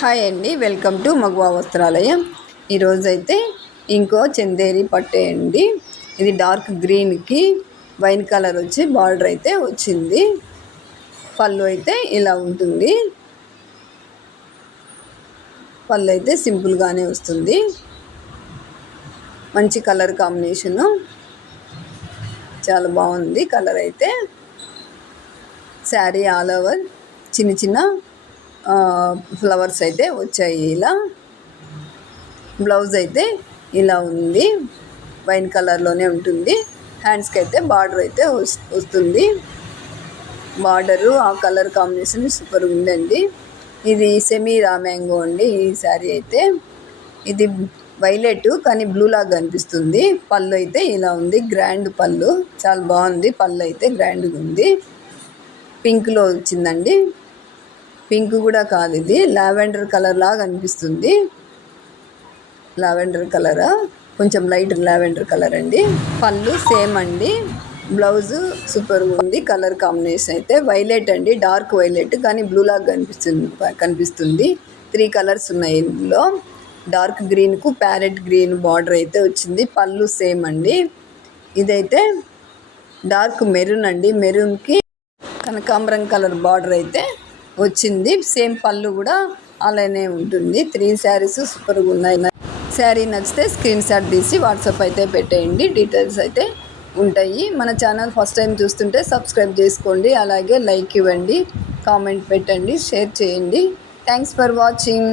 Hi అండి, welcome to మగువా వస్త్రాలయం. ఈరోజైతే ఇంకో చందేరి పట్టే అండి. ఇది డార్క్ గ్రీన్కి వైన్ కలర్ వచ్చి బార్డర్ అయితే వచ్చింది. పళ్ళు అయితే ఇలా ఉంటుంది. పళ్ళు అయితే సింపుల్గానే వస్తుంది. మంచి కలర్ కాంబినేషను, చాలా బాగుంది కలర్ అయితే. శారీ ఆల్ ఓవర్ చిన్న చిన్న ఫ్లవర్స్ అయితే వచ్చాయి. ఇలా బ్లౌజ్ అయితే ఇలా ఉంది, వైన్ కలర్లోనే ఉంటుంది. హ్యాండ్స్కి అయితే బార్డర్ అయితే వస్తుంది. బార్డరు ఆ కలర్ కాంబినేషన్ సూపర్ ఉందండి. ఇది సెమీ రా మ్యాంగో అండి. ఈ శారీ అయితే ఇది వైలెట్ కానీ బ్లూ లాగా కనిపిస్తుంది. పళ్ళు అయితే ఇలా ఉంది, గ్రాండ్ పళ్ళు, చాలా బాగుంది. పళ్ళు అయితే గ్రాండ్గా ఉంది. పింక్లో వచ్చిందండి. పింక్ కూడా కాదు, ఇది లావెండర్ కలర్ లాగా అనిపిస్తుంది. లావెండర్ కలర్, కొంచెం లైట్ లావెండర్ కలర్ అండి. పళ్ళు సేమ్ అండి. బ్లౌజు సూపర్ ఉంది. కలర్ కాంబినేషన్ అయితే వైలెట్ అండి, డార్క్ వైలెట్ కానీ బ్లూ లాగా కనిపిస్తుంది. 3 కలర్స్ ఉన్నాయి ఇందులో. డార్క్ గ్రీన్కు ప్యారెట్ గ్రీన్ బార్డర్ అయితే వచ్చింది. పళ్ళు సేమ్ అండి. ఇదైతే డార్క్ మెరూన్ అండి, మెరూన్కి కనకాంబరం కలర్ బార్డర్ అయితే వచ్చింది. సేమ్ పళ్ళు కూడా అలానే ఉంటుంది. 3 శారీస్ సూపర్గా ఉన్నాయి. శారీ నచ్చితే స్క్రీన్ షాట్ తీసి వాట్సాప్ అయితే పెట్టేయండి, డీటెయిల్స్ అయితే ఉంటాయి. మన ఛానల్ ఫస్ట్ టైం చూస్తుంటే సబ్స్క్రైబ్ చేసుకోండి, అలాగే లైక్ ఇవ్వండి, కామెంట్ పెట్టండి, షేర్ చేయండి. Thanks for watching.